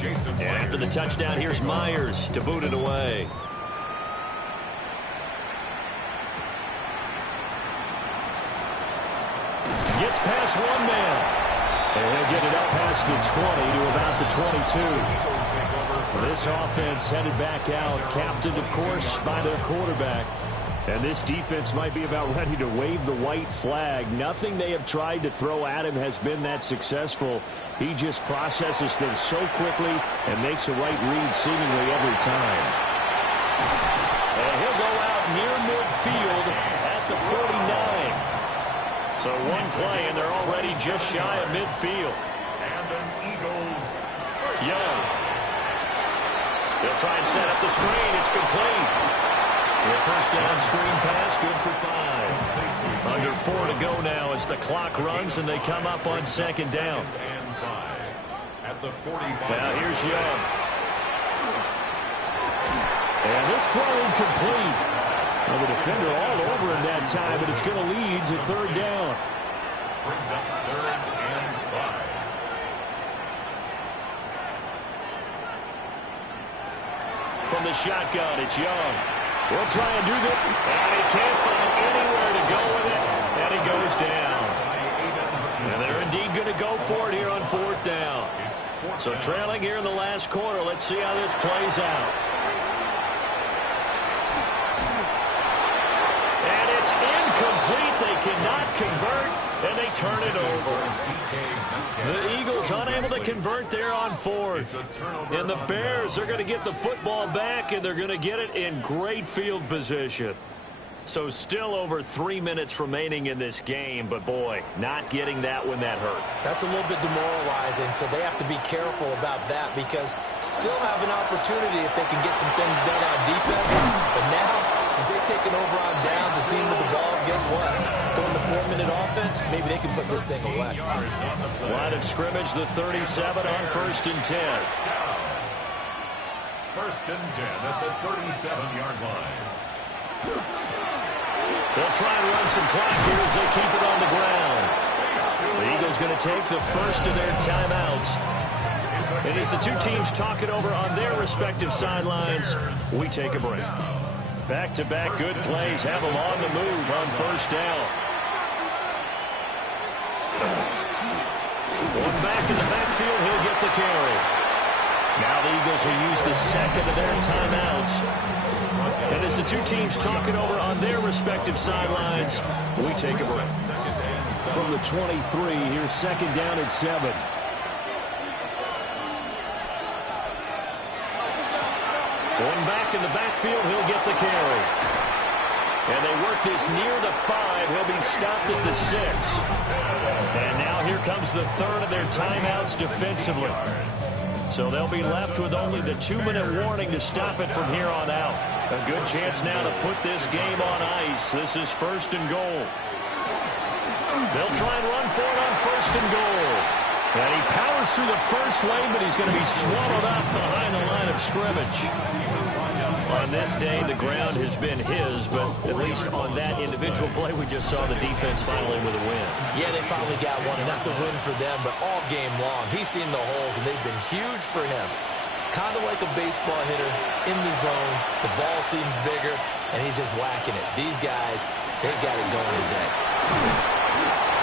And after the touchdown, here's Myers to boot it away. Gets past one man. And he'll get it up past the 20 to about the 22. This offense headed back out, captained, of course, by their quarterback. And this defense might be about ready to wave the white flag. Nothing they have tried to throw at him has been that successful. He just processes things so quickly and makes a right read seemingly every time. And he'll go out near midfield at the 49. So one play, and they're already just shy of midfield. And an Eagles Young. They'll try and set up the screen. It's complete. The first down screen pass, good for 5. Under 4 to go now as the clock runs and they come up on second down. and 5 at the 45. Now here's Young. And this throw incomplete. Well, the defender all over him that time, but it's going to lead to third down. Brings up third and 5. From the shotgun, it's Young. We'll try and do that. And he can't find anywhere to go with it. And he goes down. And they're indeed going to go for it here on fourth down. So trailing here in the last quarter. Let's see how this plays out. cannot convert, and they turn it over. The Eagles unable to convert there on fourth. And the Bears are going to get the football back, and they're going to get it in great field position. So still over 3 minutes remaining in this game, but boy, not getting that when that hurt. That's a little bit demoralizing, so they have to be careful about that because still have an opportunity if they can get some things done on defense. But now, since they've taken over on downs, the team with the ball, guess what? Going to 4-minute offense, maybe they can put this thing away. Line of scrimmage, the 37 on 1st and 10. 1st and 10 at the 37-yard line. They'll try and run some clock here as they keep it on the ground. The Eagles going to take the first of their timeouts. And as the two teams talk it over on their respective sidelines, we take a break. Back-to-back good plays have them on the move on 1st down. One back in the backfield, he'll get the carry. Now the Eagles will use the second of their timeouts. And as the two teams talk it over on their respective sidelines, we take a break. From the 23, here's 2nd down and 7. One back in the backfield, he'll get the carry. And they work this near the 5. He'll be stopped at the 6. And now here comes the third of their timeouts defensively. So they'll be left with only the 2-minute warning to stop it from here on out. A good chance now to put this game on ice. This is 1st and goal. They'll try and run for it on 1st and goal. And he powers through the first lane, but he's going to be swallowed up behind the line of scrimmage. On this day, the ground has been his, but at least on that individual play, we just saw the defense finally with a win. Yeah, they finally got one, and that's a win for them, but all game long, he's seen the holes, and they've been huge for him. Kind of like a baseball hitter in the zone. The ball seems bigger, and he's just whacking it. These guys, they got it going today.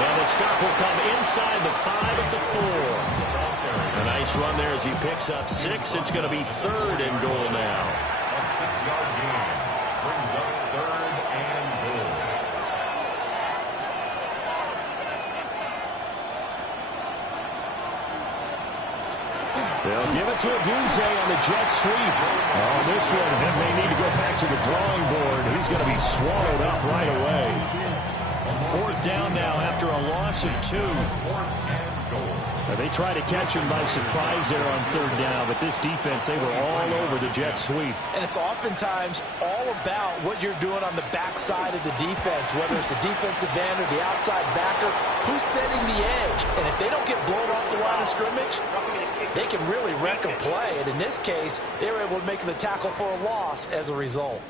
And the stop will come inside the 5 at the 4. A nice run there as he picks up 6. It's going to be 3rd and goal now. A 6-yard gain brings up 3rd and goal. They'll give it to Odunze on the jet sweep. On this one, he may need to go back to the drawing board. He's going to be swallowed up right away. 4th down now after a loss of 2. 4th and goal. They tried to catch him by surprise there on 3rd down, but this defense, they were all over the jet sweep. And it's oftentimes all about what you're doing on the backside of the defense, whether it's the defensive end or the outside backer, who's setting the edge. And if they don't get blown off the line of scrimmage, they can really wreck a play. And in this case, they were able to make the tackle for a loss as a result.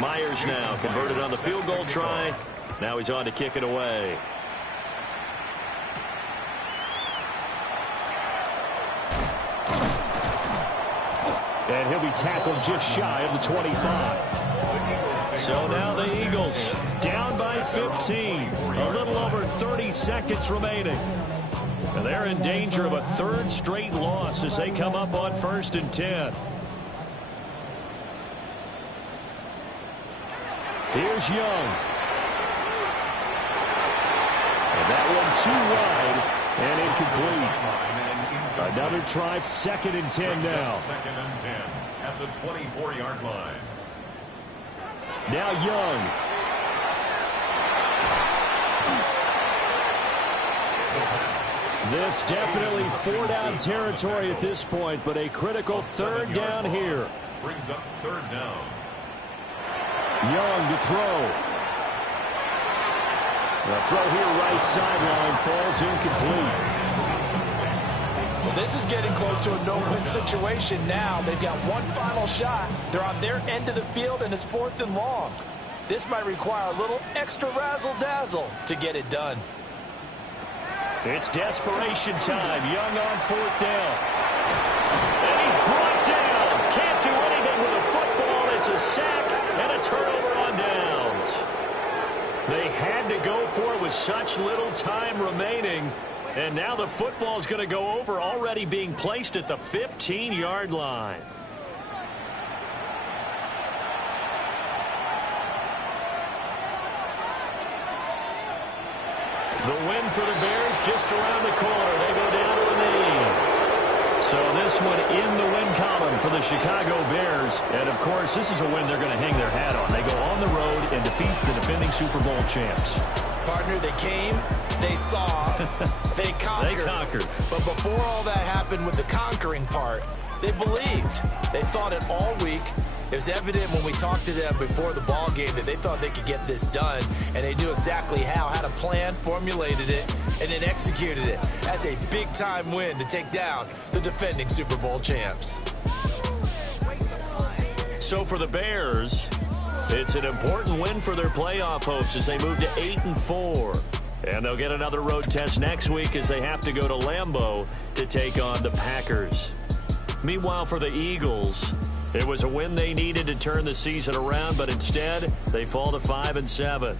Myers now converted on the field goal try. Now he's on to kick it away. And he'll be tackled just shy of the 25. So now the Eagles down by 15. A little over 30 seconds remaining. And they're in danger of a 3rd straight loss as they come up on 1st and 10. Here's Young. And that one too wide and incomplete. Another try, 2nd and 10 now. 2nd and 10 at the 24-yard line. Now Young. This definitely 4-down territory at this point, but a critical 3rd down here. Brings up 3rd down. Young to throw. The throw here right sideline falls incomplete. Well, this is getting close to a no-win situation now. They've got one final shot. They're on their end of the field, and it's 4th and long. This might require a little extra razzle-dazzle to get it done. It's desperation time. Young on 4th down. And he's brought down. Can't do anything with a football. It's a sack and a turnover on downs. They had to go for it with such little time remaining. And now the football's going to go over, already being placed at the 15-yard line. The win for the Bears just around the corner. They go down to a knee. So this one in the win column for the Chicago Bears. And, of course, this is a win they're going to hang their hat on. They go on the road and defeat the defending Super Bowl champs. Partner, they came, they saw, they conquered. They conquered. But before all that happened with the conquering part, they believed. They thought it all week. It was evident when we talked to them before the ball game that they thought they could get this done, and they knew exactly how, had a plan, formulated it, and then executed it. That's a big-time win to take down the defending Super Bowl champs. So for the Bears, it's an important win for their playoff hopes as they move to 8-4. And they'll get another road test next week as they have to go to Lambeau to take on the Packers. Meanwhile, for the Eagles, it was a win they needed to turn the season around, but instead they fall to 5-7.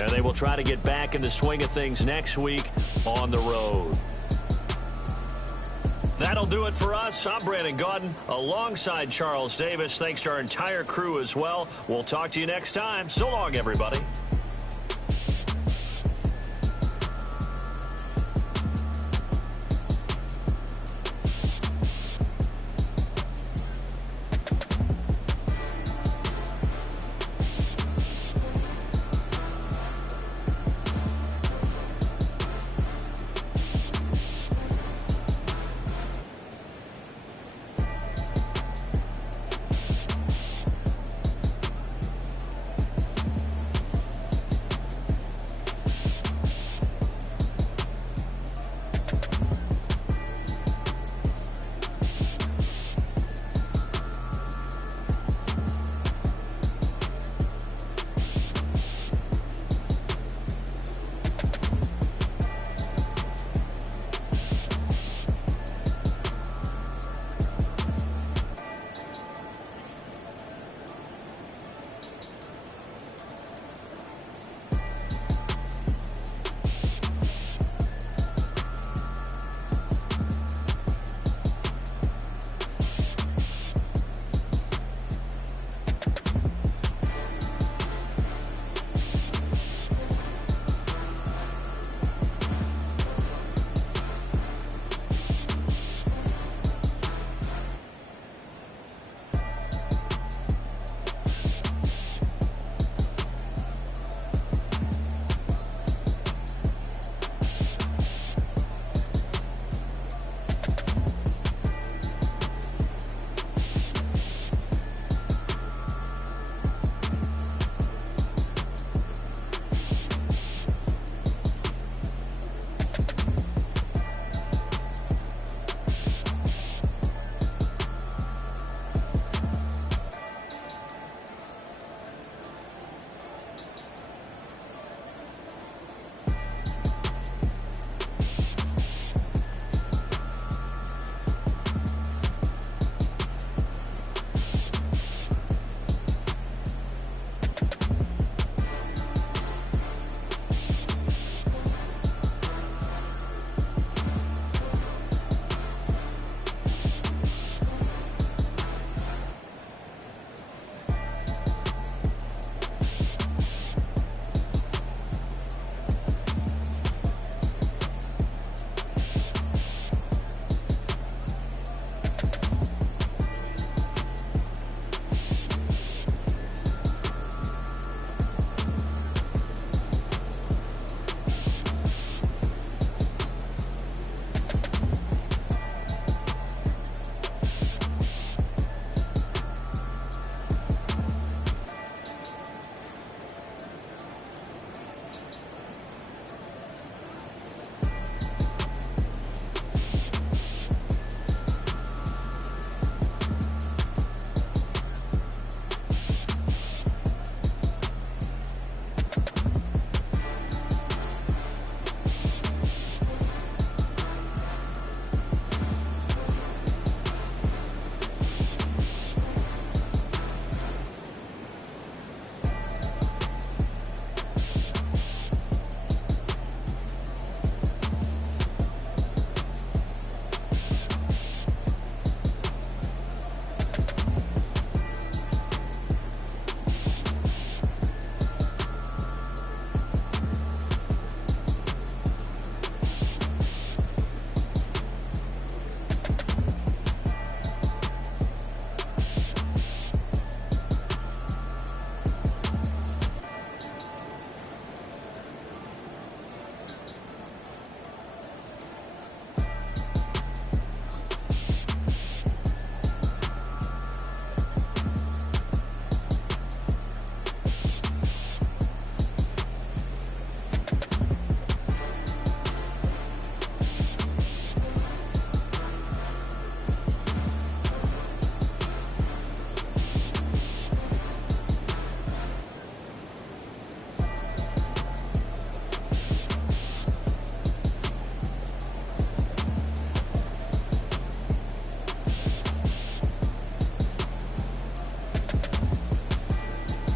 And they will try to get back in the swing of things next week on the road. That'll do it for us. I'm Brandon Gaudin alongside Charles Davis. Thanks to our entire crew as well. We'll talk to you next time. So long, everybody.